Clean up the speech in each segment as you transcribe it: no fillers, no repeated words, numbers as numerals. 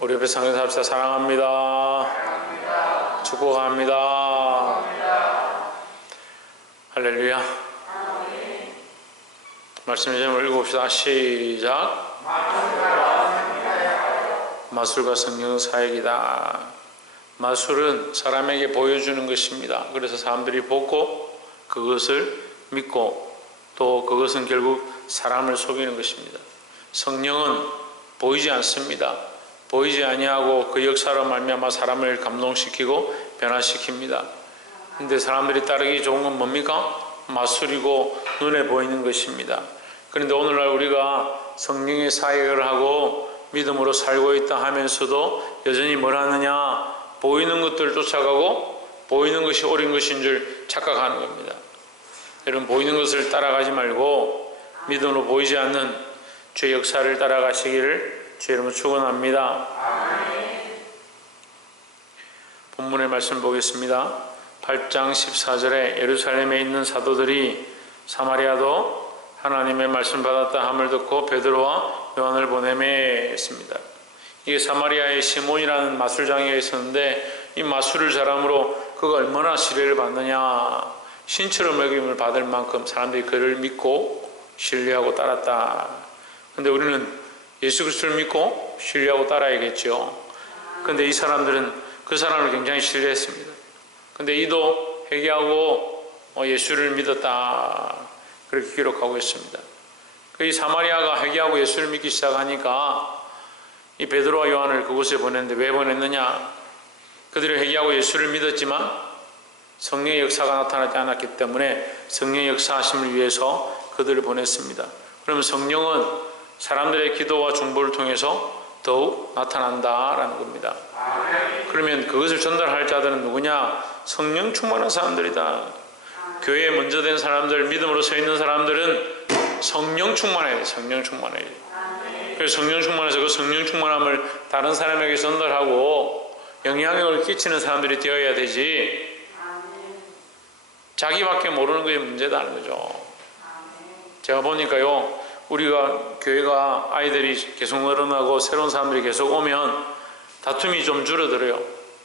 우리 옆에 상에서 합시다. 사랑합니다. 축복합니다. 할렐루야. 말씀 제목을 읽어봅시다. 시작. 마술과 성령 사역이다. 마술은 사람에게 보여주는 것입니다. 그래서 사람들이 보고 그것을 믿고 또 그것은 결국 사람을 속이는 것입니다. 성령은 보이지 않습니다. 보이지 아니하고 그 역사로 말미암아 사람을 감동시키고 변화시킵니다. 근데 사람들이 따르기 좋은 건 뭡니까? 마술이고 눈에 보이는 것입니다. 그런데 오늘날 우리가 성령의 사역을 하고 믿음으로 살고 있다 하면서도 여전히 뭘 하느냐? 보이는 것들을 쫓아가고 보이는 것이 옳은 것인 줄 착각하는 겁니다. 여러분, 보이는 것을 따라가지 말고 믿음으로 보이지 않는 주의 역사를 따라가시기를 주의 이름으로 축원합니다. 본문의 말씀 보겠습니다. 8장 14절에 예루살렘에 있는 사도들이 사마리아도 하나님의 말씀 받았다 함을 듣고 베드로와 요한을 보내매 했습니다. 이게 사마리아의 시몬이라는 마술장이가 있었는데 이 마술을 잘함으로 그가 얼마나 시뢰를 받느냐, 신처럼 여김을 받을 만큼 사람들이 그를 믿고 신뢰하고 따랐다. 그런데 우리는 예수 그리스도를 믿고 신뢰하고 따라야겠죠. 그런데 이 사람들은 그 사람을 굉장히 신뢰했습니다. 그런데 이도 회개하고 예수를 믿었다, 그렇게 기록하고 있습니다. 이 사마리아가 회개하고 예수를 믿기 시작하니까 이 베드로와 요한을 그곳에 보냈는데 왜 보냈느냐? 그들이 회개하고 예수를 믿었지만 성령의 역사가 나타나지 않았기 때문에 성령의 역사하심을 위해서 그들을 보냈습니다. 그러면 성령은 사람들의 기도와 중보를 통해서 더욱 나타난다라는 겁니다. 그러면 그것을 전달할 자들은 누구냐? 성령 충만한 사람들이다. 교회에 먼저 된 사람들, 믿음으로 서 있는 사람들은 성령 충만해야 돼. 성령 충만해야 돼. 그래서 성령 충만해서 그 성령 충만함을 다른 사람에게 전달하고 영향력을 끼치는 사람들이 되어야 되지, 자기밖에 모르는 것이 문제다는 거죠. 제가 보니까요, 우리가 교회가 아이들이 계속 늘어나고 새로운 사람들이 계속 오면 다툼이 좀 줄어들어요.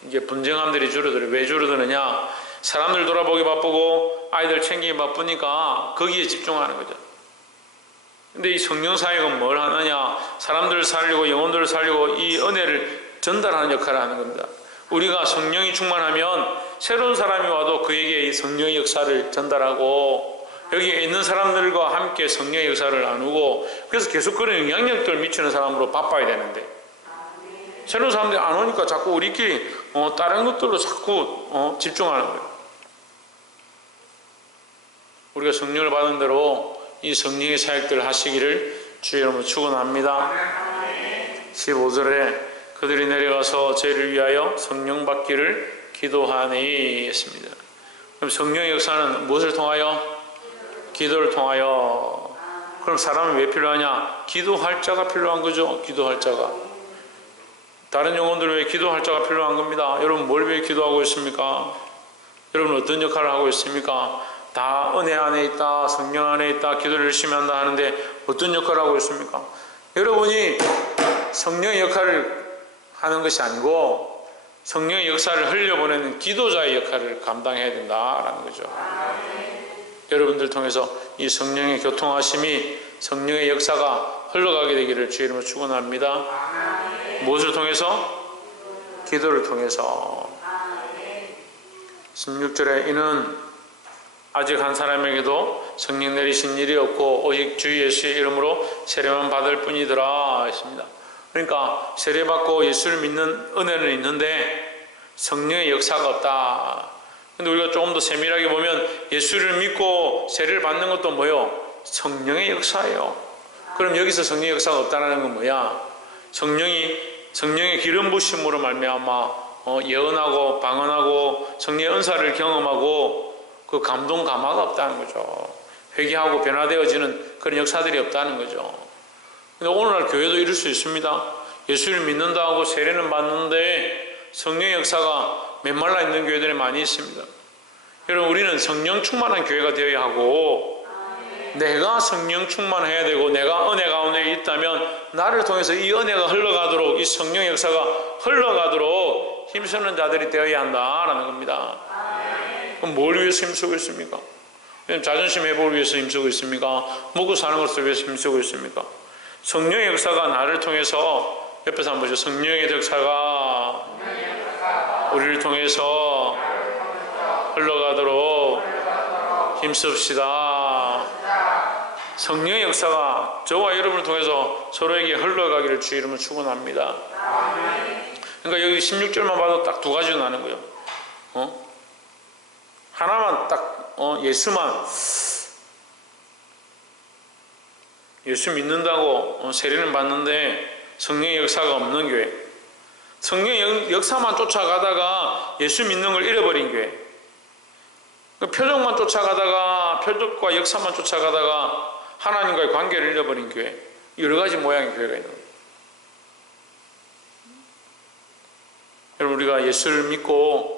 이게 분쟁함들이 줄어들어요. 왜 줄어드느냐? 사람들 돌아보기 바쁘고 아이들 챙기기 바쁘니까 거기에 집중하는 거죠. 근데 이 성령 사역은 뭘 하느냐? 사람들을 살리고 영혼들을 살리고 이 은혜를 전달하는 역할을 하는 겁니다. 우리가 성령이 충만하면 새로운 사람이 와도 그에게 이 성령의 역사를 전달하고 여기에 있는 사람들과 함께 성령의 역사를 나누고, 그래서 계속 그런 영향력들을 미치는 사람으로 바빠야 되는데 새로운 사람들이 안 오니까 자꾸 우리끼리 다른 것들로 자꾸 집중하는 거예요. 우리가 성령을 받은 대로 이 성령의 사역들을 하시기를 주의 이름으로 축원합니다. 15절에 그들이 내려가서 저희를 위하여 성령 받기를 기도하니 했습니다. 그럼 성령의 역사는 무엇을 통하여? 기도를 통하여. 그럼 사람은 왜 필요하냐? 기도할 자가 필요한 거죠. 기도할 자가. 다른 영혼들은 왜 기도할 자가 필요한 겁니다. 여러분, 뭘 위해 기도하고 있습니까? 여러분 어떤 역할을 하고 있습니까? 다 은혜 안에 있다, 성령 안에 있다, 기도를 열심히 한다 하는데 어떤 역할을 하고 있습니까? 여러분이 성령의 역할을 하는 것이 아니고 성령의 역사를 흘려보내는 기도자의 역할을 감당해야 된다라는 거죠. 여러분들 통해서 이 성령의 교통하심이, 성령의 역사가 흘러가게 되기를 주의 이름으로 축원합니다. 무엇을 통해서? 기도를 통해서. 16절에 이는 아직 한 사람에게도 성령 내리신 일이 없고 오직 주 예수의 이름으로 세례만 받을 뿐이더라 했습니다. 그러니까 세례받고 예수를 믿는 은혜는 있는데 성령의 역사가 없다. 근데 우리가 조금 더 세밀하게 보면 예수를 믿고 세례를 받는 것도 뭐예요? 성령의 역사예요. 그럼 여기서 성령의 역사가 없다는 건 뭐야? 성령의 기름 부심으로 말미암아 예언하고 방언하고 성령의 은사를 경험하고 그 감동 감화가 없다는 거죠. 회개하고 변화되어지는 그런 역사들이 없다는 거죠. 근데 오늘날 교회도 이럴 수 있습니다. 예수를 믿는다 하고 세례는 받는데 성령의 역사가 메말라 있는 교회들이 많이 있습니다. 여러분, 우리는 성령 충만한 교회가 되어야 하고 내가 성령 충만해야 되고 내가 은혜 가운데 있다면 나를 통해서 이 은혜가 흘러가도록, 이 성령의 역사가 흘러가도록 힘쓰는 자들이 되어야 한다라는 겁니다. 그럼 뭘 위해서 힘쓰고 있습니까? 자존심 회복을 위해서 힘쓰고 있습니까? 먹고 사는 것을 위해서 힘쓰고 있습니까? 성령의 역사가 나를 통해서, 옆에서 한번 보죠. 성령의 역사가 우리를 통해서 흘러가도록 힘씁시다. 성령의 역사가 저와 여러분을 통해서 서로에게 흘러가기를 주의 이름으로 축원합니다. 그러니까 여기 16절만 봐도 딱 두 가지로 나는 거예요. 하나만 딱 예수 믿는다고 세례는 받는데 성령의 역사가 없는 교회, 성령의 역사만 쫓아가다가 예수 믿는 걸 잃어버린 교회, 표적만 쫓아가다가, 표적과 역사만 쫓아가다가 하나님과의 관계를 잃어버린 교회, 여러 가지 모양의 교회가 있는 거예요. 여러분, 우리가 예수를 믿고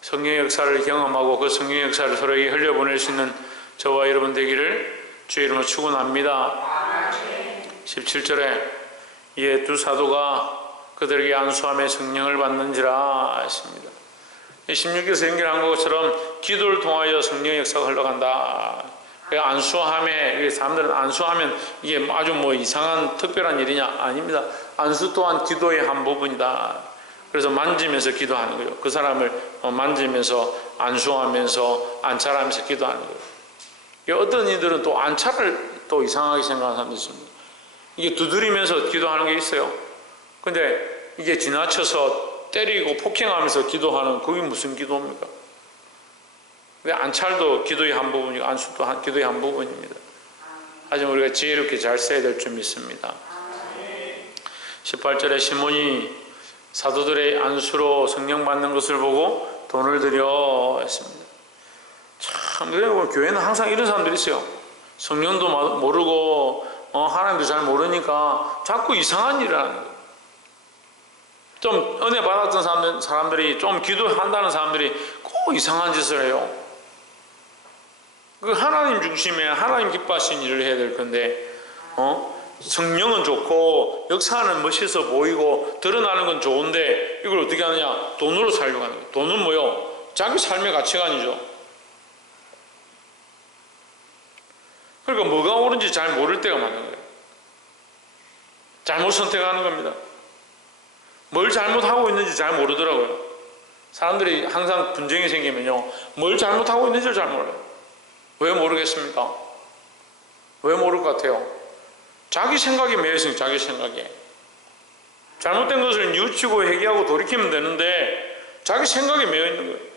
성령의 역사를 경험하고 그 성령의 역사를 서로에게 흘려보낼 수 있는 저와 여러분 되기를 주의 이름으로 축원합니다. 17절에 이에 두 사도가 그들에게 안수함에 성령을 받는지라 했습니다. 16절에서 연결한 것처럼 기도를 통하여 성령의 역사가 흘러간다. 안수함에, 사람들은 안수하면 이게 아주 이상한 특별한 일이냐? 아닙니다. 안수 또한 기도의 한 부분이다. 그래서 만지면서 기도하는 거예요. 그 사람을 만지면서 안수하면서 안찰하면서 기도하는 거예요. 어떤 이들은 또 안찰을 또 이상하게 생각하는 사람도 있습니다. 이게 두드리면서 기도하는 게 있어요. 근데 이게 지나쳐서 때리고 폭행하면서 기도하는, 그게 무슨 기도입니까? 근데 안찰도 기도의 한 부분이고 안수도 기도의 한 부분입니다. 하지만 우리가 지혜롭게 잘 써야 될 줄 믿습니다. 18절에 시몬이 사도들의 안수로 성령 받는 것을 보고 돈을 들여 했습니다. 참, 교회는 항상 이런 사람들이 있어요. 성령도 모르고 하나님도 잘 모르니까 자꾸 이상한 일을 하는 거예요. 좀 은혜 받았던 사람들이, 좀 기도한다는 사람들이 꼭 이상한 짓을 해요. 그 하나님 중심에 하나님 기뻐하시는 일을 해야 될 건데, 성령은 좋고 역사는 멋있어 보이고 드러나는 건 좋은데 이걸 어떻게 하느냐? 돈으로 살려고 하는 거예요. 돈은 뭐요? 자기 삶의 가치관이죠. 그러니까 뭐가 옳은지 잘 모를 때가 많은 거예요. 잘못 선택하는 겁니다. 뭘 잘못하고 있는지 잘 모르더라고요. 사람들이 항상 분쟁이 생기면요, 뭘 잘못하고 있는지를 잘 몰라요. 왜 모르겠습니까? 왜 모를 것 같아요? 자기 생각에 매여 있으니 자기 생각에. 잘못된 것을 뉘우치고 회개하고 돌이키면 되는데 자기 생각에 매여 있는 거예요.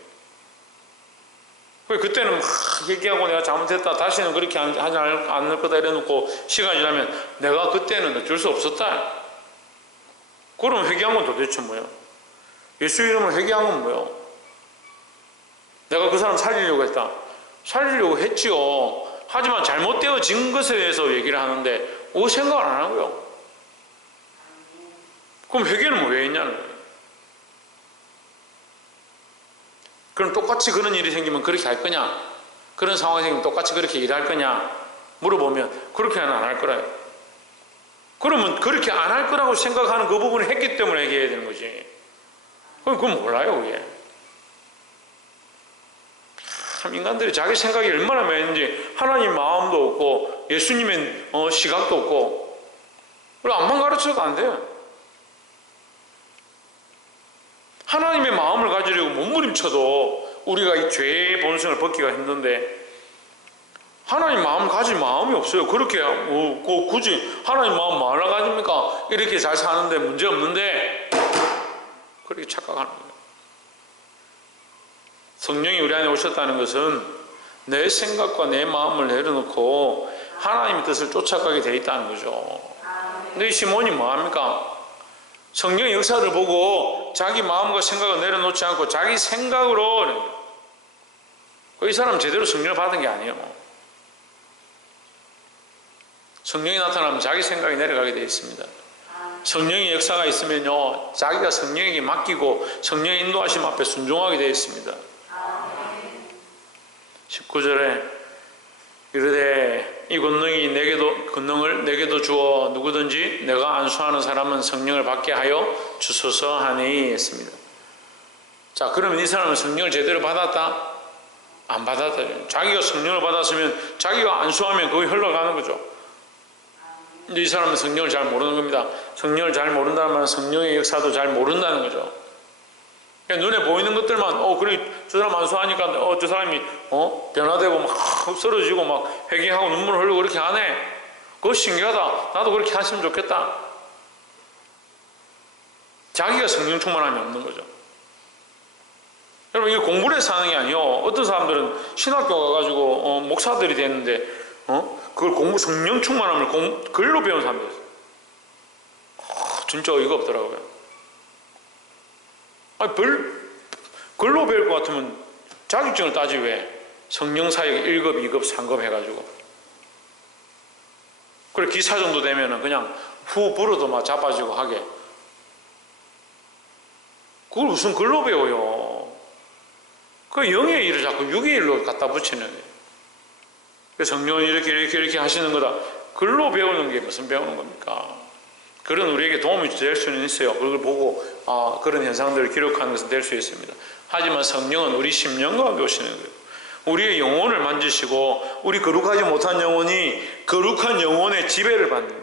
그때는 막 얘기하고 내가 잘못했다, 다시는 그렇게 하지 않을 거다 이래놓고 시간이 지나면 내가 그때는 어쩔 수 없었다. 그럼 회개한 건 도대체 뭐예요? 예수 이름으로 회개한 건 뭐예요? 내가 그 사람 살리려고 했다. 살리려고 했지요. 하지만 잘못되어진 것에 대해서 얘기를 하는데 생각을 안 하고요. 그럼 회개는 왜 했냐는 거예요. 그럼 똑같이 그런 일이 생기면 그렇게 할 거냐? 그런 상황이 생기면 똑같이 그렇게 일할 거냐? 물어보면 그렇게는 안 할 거라요. 그러면 그렇게 안 할 거라고 생각하는 그 부분을 했기 때문에 얘기해야 되는 거지. 그건 몰라요, 그게. 참, 인간들이 자기 생각이 얼마나 많은지 하나님 마음도 없고 예수님의 시각도 없고, 그리고 암만 가르쳐도 안 돼요. 하나님의 마음을 가지려고 몸부림쳐도 우리가 이 죄의 본성을 벗기가 힘든데, 하나님 마음 가질 마음이 없어요. 그렇게 굳이 하나님 마음 뭐하러 가집니까? 이렇게 잘 사는데 문제 없는데 그렇게 착각하는 거예요. 성령이 우리 안에 오셨다는 것은 내 생각과 내 마음을 내려놓고 하나님의 뜻을 쫓아가게 돼 있다는 거죠. 근데 이 시몬이 뭐합니까? 성령의 역사를 보고 자기 마음과 생각을 내려놓지 않고 자기 생각으로, 이 사람 제대로 성령을 받은 게 아니에요. 성령이 나타나면 자기 생각이 내려가게 되어 있습니다. 성령의 역사가 있으면요, 자기가 성령에게 맡기고 성령의 인도하심 앞에 순종하게 되어 있습니다. 19절에 이르되 이 권능을 내게도 주어 누구든지 내가 안수하는 사람은 성령을 받게 하여 주소서 하니 했습니다. 자, 그러면 이 사람은 성령을 제대로 받았다? 안 받았다. 자기가 성령을 받았으면 자기가 안수하면 거기 흘러가는 거죠. 근데 이 사람은 성령을 잘 모르는 겁니다. 성령을 잘 모른다는 말은 성령의 역사도 잘 모른다는 거죠. 그냥 눈에 보이는 것들만 그래 저 사람 안수하니까 저 사람이 변화되고 막 쓰러지고 막 회개하고 눈물 흘리고 그렇게 하네. 그거 신기하다. 나도 그렇게 했으면 좋겠다. 자기가 성령 충만함이 없는 거죠. 여러분, 이게 공부를 해서 하는 게 아니에요. 어떤 사람들은 신학교 가가지고 목사들이 됐는데 그걸 성령 충만함을 글로 배운 사람들 있어요. 진짜 어이가 없더라고요. 아니, 글로 배울 것 같으면 자격증을 따지 왜? 성령 사역 1급, 2급, 3급 해가지고. 그래, 기사 정도 되면은 그냥 후 불어도 막 자빠지고 하게. 그걸 무슨 글로 배워요? 그 영의 일을 자꾸 육의 일로 갖다 붙이는 거예요. 성령은 이렇게 하시는 거다. 글로 배우는 게 무슨 배우는 겁니까? 글은 우리에게 도움이 될 수는 있어요. 그걸 보고 그런 현상들을 기록하는 것은 될 수 있습니다. 하지만 성령은 우리 심령과 함께 오시는 거예요. 우리의 영혼을 만지시고 우리 거룩하지 못한 영혼이 거룩한 영혼의 지배를 받는 거예요.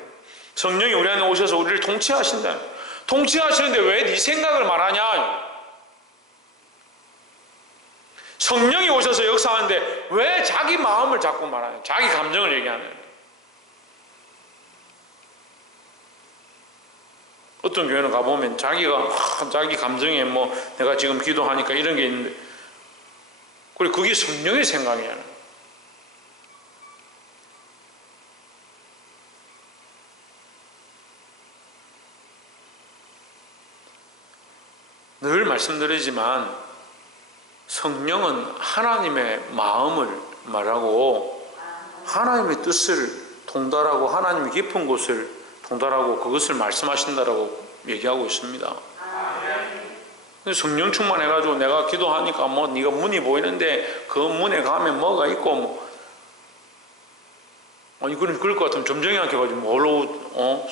성령이 우리 안에 오셔서 우리를 통치하신다. 통치하시는데 왜 네 생각을 말하냐? 성령이 오셔서 역사하는데 왜 자기 마음을 자꾸 말하냐? 자기 감정을 얘기하는 거예요. 어떤 교회는 가보면 자기 감정에 내가 지금 기도하니까 이런 게 있는데, 그리고 그게 성령의 생각이야. 늘 말씀드리지만 성령은 하나님의 마음을 말하고 하나님의 뜻을 통달하고 하나님의 깊은 곳을 통달하고 그것을 말씀하신다라고 얘기하고 있습니다. 성령 충만해가지고 내가 기도하니까 네가 문이 보이는데 그 문에 가면 뭐가 있고 아니 그럴 것 같으면 점쟁이한테 가지고 뭘로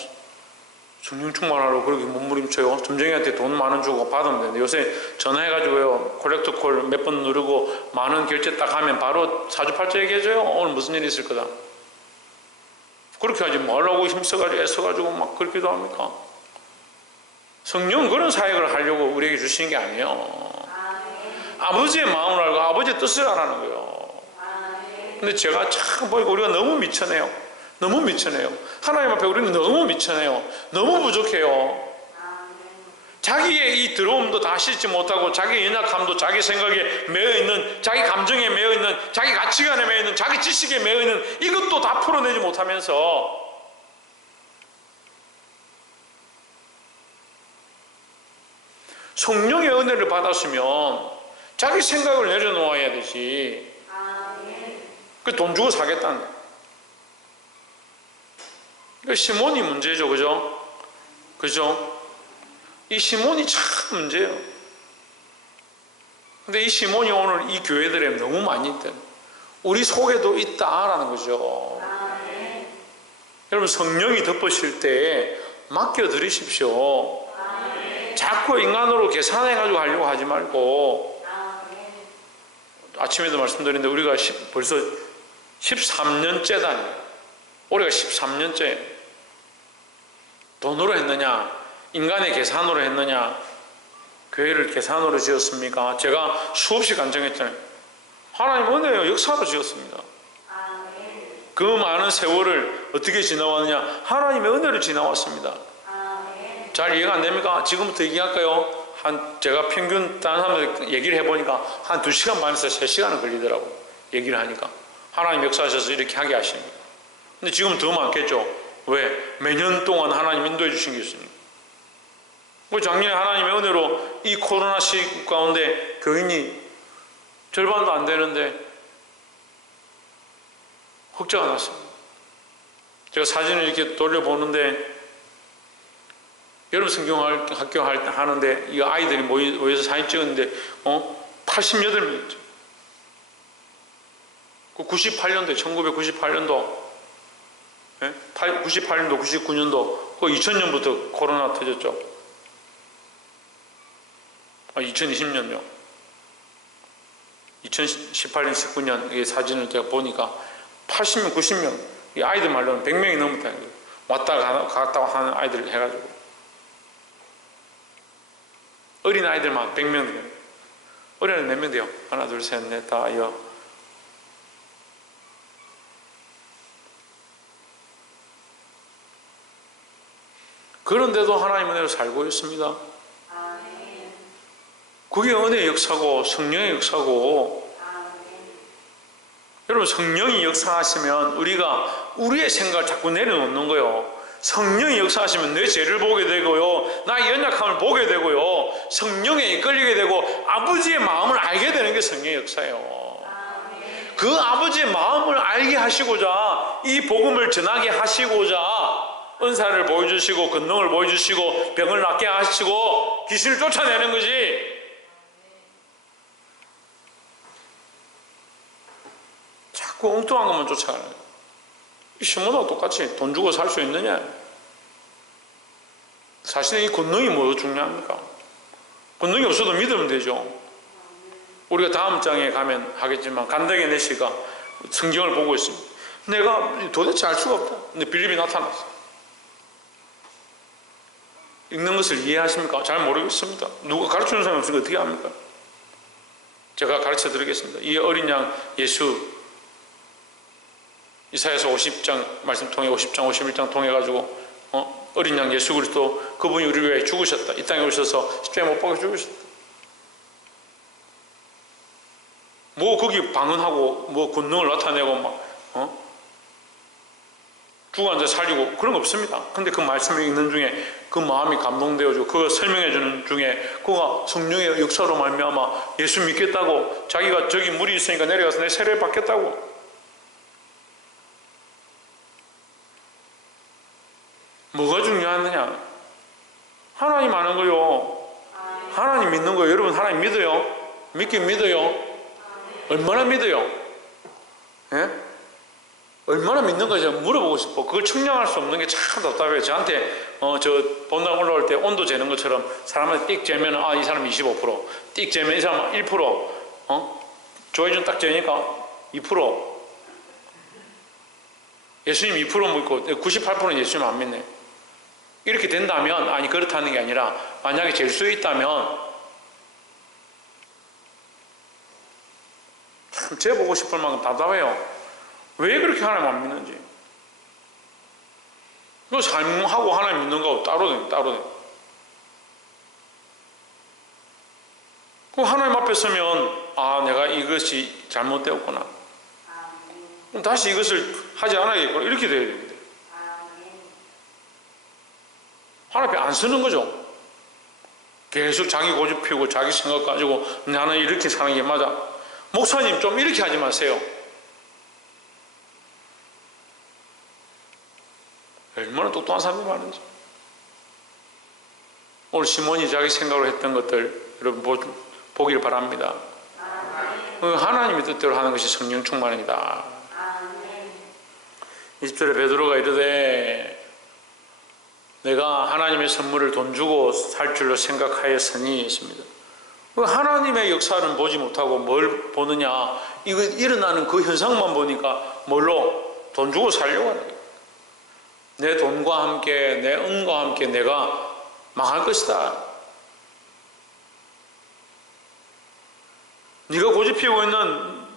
성령 충만하라고 그렇게 몸부림쳐요. 점쟁이한테 돈 만원 주고 받으면 되는데 요새 전화해가지고요 콜렉트 콜 몇 번 누르고 만원 결제 딱 하면 바로 사주팔자 얘기해줘요. 오늘 무슨 일이 있을 거다. 그렇게 하지 뭐하려고 힘써가지고 애써가지고 막 그렇게도 합니까? 성령은 그런 사역을 하려고 우리에게 주시는 게 아니에요. 아버지의 마음을 알고 아버지의 뜻을 알아는 거예요. 근데 제가 참 보니까 우리가 너무 미천해요. 너무 미천해요. 하나님 앞에 우리는 너무 미천해요. 너무 부족해요. 자기의 이 더러움도 다 씻지 못하고 자기의 연약함도 자기 생각에 매여있는, 자기 감정에 매여있는, 자기 가치관에 매여있는, 자기 지식에 매여있는 이것도 다 풀어내지 못하면서 성령의 은혜를 받았으면 자기 생각을 내려놓아야 되지. 그 돈 주고 사겠다는 거야. 시몬이 문제죠. 그죠? 이 시몬이 참 문제예요. 근데 이 시몬이 오늘 이 교회들에 너무 많이 있다. 우리 속에도 있다라는 거죠. 여러분 성령이 덮으실 때 맡겨드리십시오. 자꾸 인간으로 계산해가지고 하려고 하지 말고. 아침에도 말씀드렸는데 우리가 벌써 13년째다. 올해가 13년째. 돈으로 했느냐? 인간의 계산으로 했느냐? 교회를 계산으로 지었습니까? 제가 수없이 간증했잖아요. 하나님 은혜요 역사로 지었습니다. 그 많은 세월을 어떻게 지나왔느냐? 하나님의 은혜로 지나왔습니다. 잘 이해가 안 됩니까? 지금부터 얘기할까요? 제가 평균 다른 사람들 얘기를 해보니까 한 2시간 반에서 3시간은 걸리더라고. 얘기를 하니까. 하나님 역사하셔서 이렇게 하게 하십니다. 근데 지금 더 많겠죠? 왜? 매년 동안 하나님 인도해 주신 게 있습니다. 작년에 하나님의 은혜로 이 코로나 시국 가운데 교인이 절반도 안 되는데 흑자가 났습니다. 제가 사진을 이렇게 돌려보는데 여름 성경학교 하는데 이 아이들이 모여서 사진 찍었는데 88명이었죠. 그 98년도에 1998년도, 98년도, 99년도, 그 2000년부터 코로나 터졌죠. 2020년요. 2018년, 19년 이 사진을 제가 보니까 80명, 90명, 이 아이들 말로는 100명이 넘었다는 거예요. 왔다 갔다 하는 아이들 해가지고. 어린 아이들만 100명 돼요. 어린 아이들 몇 명 돼요? 하나, 둘, 셋, 넷, 다, 여. 그런데도 하나님 은혜로 살고 있습니다. 그게 은혜의 역사고 성령의 역사고. 여러분, 성령이 역사하시면 우리가 우리의 생각을 자꾸 내려놓는 거예요. 성령이 역사하시면 내 죄를 보게 되고요, 나의 연약함을 보게 되고요, 성령에 이끌리게 되고 아버지의 마음을 알게 되는 게 성령의 역사예요. 그 아버지의 마음을 알게 하시고자, 이 복음을 전하게 하시고자 은사를 보여주시고 권능을 보여주시고 병을 낫게 하시고 귀신을 쫓아내는 거지. 자꾸 엉뚱한 것만 쫓아가는 거예요. 이 신문하고 똑같이 돈 주고 살 수 있느냐? 사실은 이 권능이 뭐 중요합니까? 권능이 없어도 믿으면 되죠. 우리가 다음 장에 가면 하겠지만 간다게 네시가 성경을 보고 있습니다. 내가 도대체 알 수가 없다. 근데 빌립이 나타났어. 읽는 것을 이해하십니까? 잘 모르겠습니다. 누가 가르치는 사람이 없으니까 어떻게 합니까? 제가 가르쳐 드리겠습니다. 이 어린 양 예수, 이사야서 50장 말씀 통해 50장 51장 통해 가지고 어린 양 예수 그리스도, 그분이 우리를 위해 죽으셨다. 이 땅에 오셔서 십자가에 못 박혀 죽으셨다. 뭐 거기 방언하고 뭐 권능을 나타내고 막 죽어 앉아 살리고 그런 거 없습니다. 근데 그 말씀을 읽는 중에 그 마음이 감동되어지고 그거 설명해 주는 중에 그가 성령의 역사로 말미암아 예수 믿겠다고, 자기가 저기 물이 있으니까 내려가서 내 세례를 받겠다고. 뭐가 중요하느냐? 하나님 아는 거요. 하나님 믿는 거예요. 여러분 하나님 믿어요? 믿긴 믿어요? 얼마나 믿어요? 예? 얼마나 믿는 거지? 물어보고 싶어. 그걸 측량할 수 없는 게 참 답답해요. 저한테 저 본당 올라올 때 온도 재는 것처럼 사람한테 띡 재면 이 사람 25%, 띡 재면 이 사람 1%, 조회준 딱 재니까 2%. 예수님 2% 믿고 98%는 예수님 안 믿네. 이렇게 된다면, 아니 그렇다는 게 아니라 만약에 잴 수 있다면 참 재보고 싶을 만큼 답답해요. 왜 그렇게 하나님 안 믿는지. 그 삶하고 하나님 믿는 거하고 따로 돼. 그 하나님 앞에 서면 내가 이것이 잘못되었구나. 그럼 다시 이것을 하지 않아야겠구나. 이렇게 돼야 됩니다. 하나님 앞에 안 서는 거죠. 계속 자기 고집 피우고 자기 생각 가지고 나는 이렇게 사는 게 맞아. 목사님 좀 이렇게 하지 마세요. 얼마나 똑똑한 사람이 많은지. 오늘 시몬이 자기 생각으로 했던 것들 여러분 보기를 바랍니다. 하나님의 뜻대로 하는 것이 성령 충만입니다. 20절에 베드로가 이르되 내가 하나님의 선물을 돈 주고 살 줄로 생각하였으니 했습니다. 하나님의 역사는 보지 못하고 뭘 보느냐? 이거 일어나는 그 현상만 보니까 뭘로? 돈 주고 살려고 하는 거예요. 내 돈과 함께 내 은과 함께 내가 망할 것이다. 네가 고집피우고 있는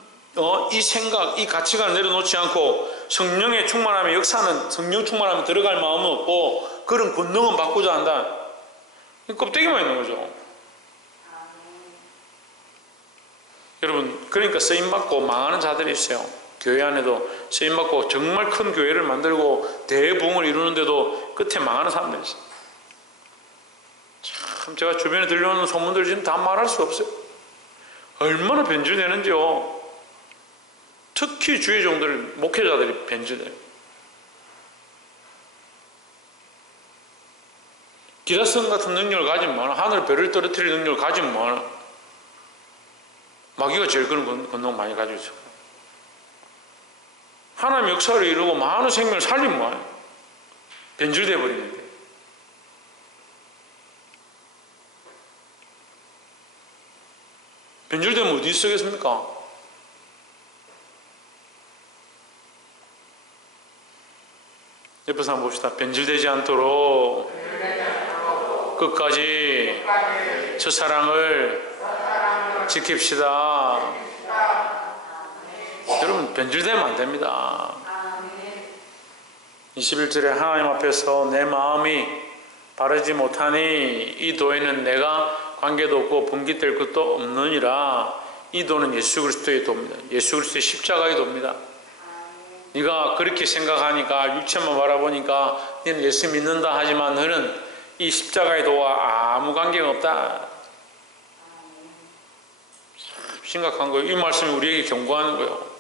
이 생각, 이 가치관을 내려놓지 않고 성령의 충만함의 역사는, 성령 충만함에 들어갈 마음은 없고 그런 권능은 받고자 한다. 껍데기만 있는 거죠. 여러분, 그러니까 쓰임받고 망하는 자들이 있어요. 교회 안에도 쓰임받고 정말 큰 교회를 만들고 대부흥을 이루는데도 끝에 망하는 사람들이 있어요. 참 제가 주변에 들려오는 소문들 지금 다 말할 수 없어요. 얼마나 변질되는지요. 특히 주의 종들, 목회자들이 변질돼요. 기라성 같은 능력을 가진 많아. 하늘 별을 떨어뜨릴 능력을 가진 많아. 마귀가 제일 그런 권능 많이 가지고 있어요. 하나님 역사를 이루고 많은 생명을 살리면 뭐예요? 변질돼 버리는데. 변질되면 어디 쓰겠습니까? 옆에서 한번 봅시다. 변질되지 않도록 끝까지 첫사랑을 지킵시다. 여러분, 변질되면 안 됩니다. 21절에 하나님 앞에서 내 마음이 바르지 못하니 이 도에는 내가 관계도 없고 분깃될 것도 없느니라. 이 도는 예수 그리스도의 도입니다. 예수 그리스도의 십자가의 도입니다. 네가 그렇게 생각하니까, 육체만 바라보니까 너는 예수 믿는다 하지만 너는 이 십자가의 도와 아무 관계가 없다. 심각한 거예요. 이 말씀이 우리에게 경고하는 거예요.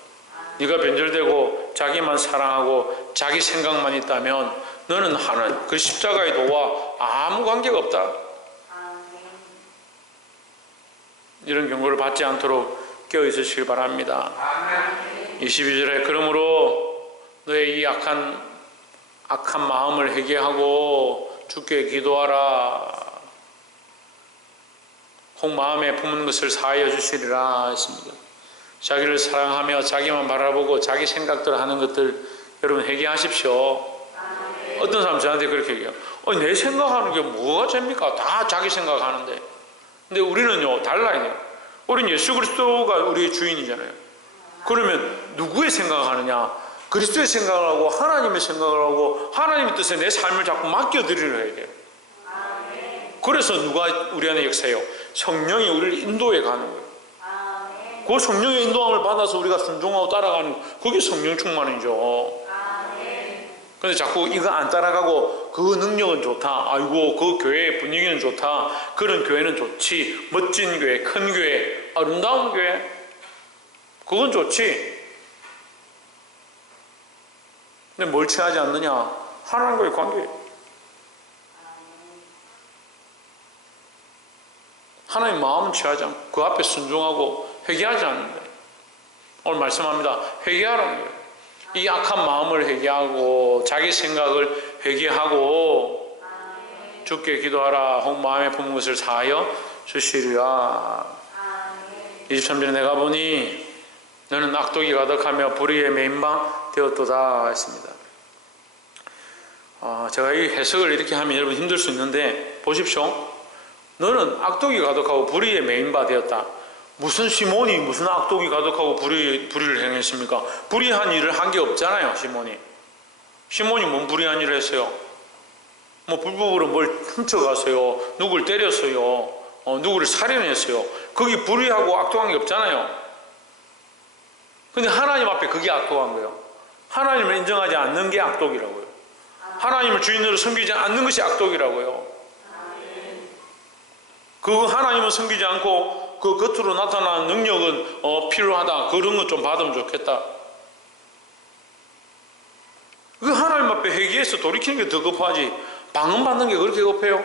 네가 변절되고 자기만 사랑하고 자기 생각만 있다면 너는 하나님 그 십자가의 도와 아무 관계가 없다. 이런 경고를 받지 않도록 깨어 있으시길 바랍니다. 22절에 그러므로 너의 이 악한 마음을 회개하고 주께 기도하라. 혹 마음에 품은 것을 사하여 주시리라 했습니다. 자기를 사랑하며 자기만 바라보고 자기 생각대로 하는 것들 여러분 회개하십시오. 어떤 사람 저한테 그렇게 얘기해요. 내 생각하는 게 뭐가 됩니까? 다 자기 생각하는데. 근데 우리는요 달라요. 우리는 예수 그리스도가 우리의 주인이잖아요. 그러면 누구의 생각을 하느냐? 그리스도의 생각을 하고 하나님의 생각을 하고 하나님의 뜻에 내 삶을 자꾸 맡겨드리려 해야 돼요. 그래서 누가 우리 안에 역사해요? 성령이 우리를 인도해 가는 거예요. 그 성령의 인도함을 받아서 우리가 순종하고 따라가는 그게 성령 충만이죠. 근데 자꾸 이거 안 따라가고 그 능력은 좋다. 아이고 그 교회의 분위기는 좋다. 그런 교회는 좋지. 멋진 교회, 큰 교회, 아름다운 교회 그건 좋지. 근데 뭘 취하지 않느냐? 하나님과의 관계. 하나님 마음은 취하지 않고 그 앞에 순종하고 회개하지 않는다. 오늘 말씀합니다. 회개하라는 거예요. 이 악한 마음을 회개하고 자기 생각을 회개하고 주께 기도하라. 혹 마음에 품은 것을 사하여 주시리라. 23절에 내가 보니 너는 악독이 가득하며 불의에 매인 바 되었도다 했습니다. 제가 이 해석을 이렇게 하면 여러분 힘들 수 있는데 보십시오. 너는 악독이 가득하고 불의에 매인 바 되었다. 무슨 시몬이 무슨 악독이 가득하고 불의를 행했습니까? 불의한 일을 한 게 없잖아요. 시몬이 뭔 불의한 일을 했어요? 뭐 불법으로 뭘 훔쳐갔어요. 누굴 때렸어요. 누구를 살인했어요. 거기 불의하고 악독한 게 없잖아요. 근데 하나님 앞에 그게 악독한 거예요. 하나님을 인정하지 않는 게 악독이라고요. 하나님을 주인으로 섬기지 않는 것이 악독이라고요. 그 하나님을 섬기지 않고 그 겉으로 나타나는 능력은 필요하다. 그런 것 좀 받으면 좋겠다. 그 하나님 앞에 회개해서 돌이키는 게 더 급하지. 방언 받는 게 그렇게 급해요?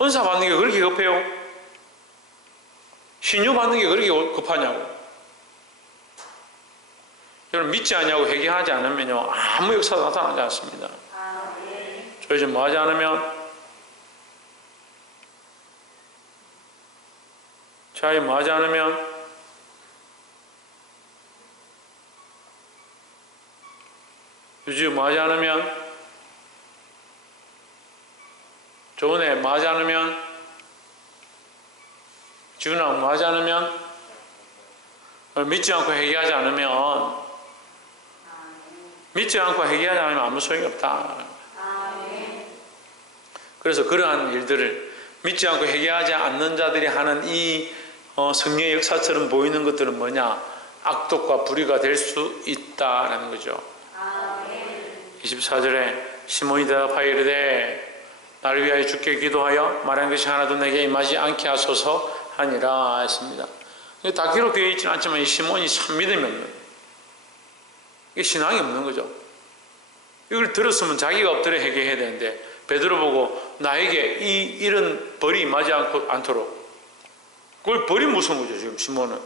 은사 받는 게 그렇게 급해요? 신유 받는 게 그렇게 급하냐고. 여러분 믿지 않냐고 회개하지 않으면요 아무 역사도 나타나지 않습니다. 요즘 뭐 하지 않으면 자기 뭐 하지 않으면 유지 뭐 하지 않으면 좋은 애 뭐 하지 않으면 지훈아 뭐 하지 않으면 믿지 않고 회개하지 않으면 믿지 않고 회개하지 않으면 아무 소용이 없다. 그래서 그러한 일들을 믿지 않고 회개하지 않는 자들이 하는 이 성령의 역사처럼 보이는 것들은 뭐냐? 악독과 불의가 될 수 있다라는 거죠. 24절에 시몬이 대답하여 이르되 나를 위하여 주께 기도하여 말한 것이 하나도 내게 임하지 않게 하소서 하니라 했습니다. 다 기록되어 있지는 않지만 이 시몬이 참 믿음이 없는 거예요. 이게 신앙이 없는 거죠. 이걸 들었으면 자기가 엎드려 회개해야 되는데 베드로 보고 나에게 이런 벌이 임하지 않도록 그걸 벌이 무서운 거죠. 지금 시몬은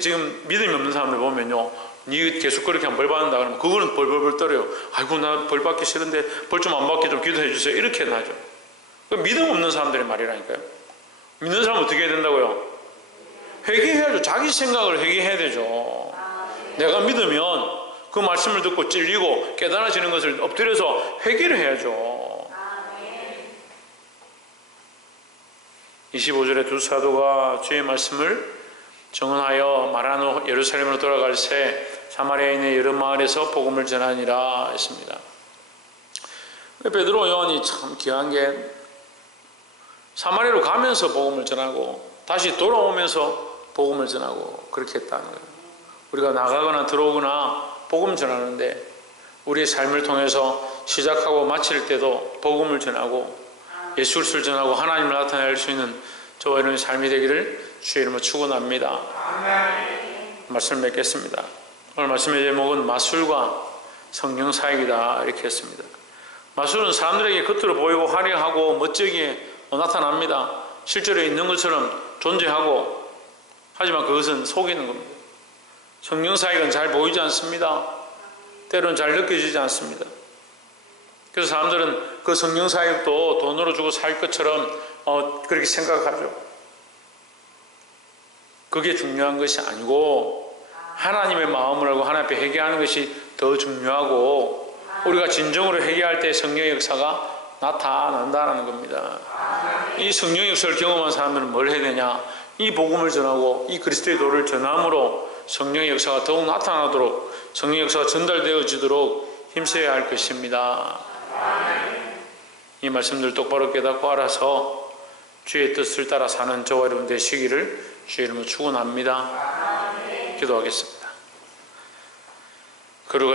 지금 믿음이 없는 사람들 보면요 니 계속 그렇게 하면 벌 받는다 그러면 그거는 벌벌벌 떨어요. 아이고 나 벌 받기 싫은데 벌 좀 안 받게 좀 기도해 주세요. 이렇게 나죠. 믿음 없는 사람들의 말이라니까요. 믿는 사람은 어떻게 해야 된다고요? 회개해야죠. 자기 생각을 회개해야 되죠. 내가 믿으면 그 말씀을 듣고 찔리고 깨달아지는 것을 엎드려서 회개를 해야죠. 25절에 두 사도가 주의 말씀을 정언하여 말하노 예루살렘으로 돌아갈 새 사마리아에 있는 여러 마을에서 복음을 전하니라 했습니다. 베드로 요한이 참 귀한 게 사마리아로 가면서 복음을 전하고 다시 돌아오면서 복음을 전하고 그렇게 했다는 거예요. 우리가 나가거나 들어오거나 복음 전하는데 우리의 삶을 통해서 시작하고 마칠 때도 복음을 전하고 예수 그리스도를 전하고 하나님을 나타낼 수 있는 저와 여러분의 삶이 되기를 주의 이름으로 축원합니다. 말씀을 맺겠습니다. 오늘 말씀의 제목은 마술과 성령 사역이다 이렇게 했습니다. 마술은 사람들에게 겉으로 보이고 화려하고 멋지게 나타납니다. 실제로 있는 것처럼 존재하고 하지만 그것은 속이는 겁니다. 성령 사역은 잘 보이지 않습니다. 때로는 잘 느껴지지 않습니다. 그래서 사람들은 그 성령 사역도 돈으로 주고 살 것처럼 그렇게 생각하죠. 그게 중요한 것이 아니고 하나님의 마음을 알고 하나님 앞에 회개하는 것이 더 중요하고 우리가 진정으로 회개할 때 성령의 역사가 나타난다는 겁니다. 이 성령의 역사를 경험한 사람들은 뭘 해야 되냐? 이 복음을 전하고 이 그리스도의 도를 전함으로 성령의 역사가 더욱 나타나도록 성령의 역사가 전달되어지도록 힘써야 할 것입니다. 이 말씀들 똑바로 깨닫고 알아서 주의 뜻을 따라 사는 저와 여러분 되시기를 주의 이름으로 축원합니다. 기도하겠습니다.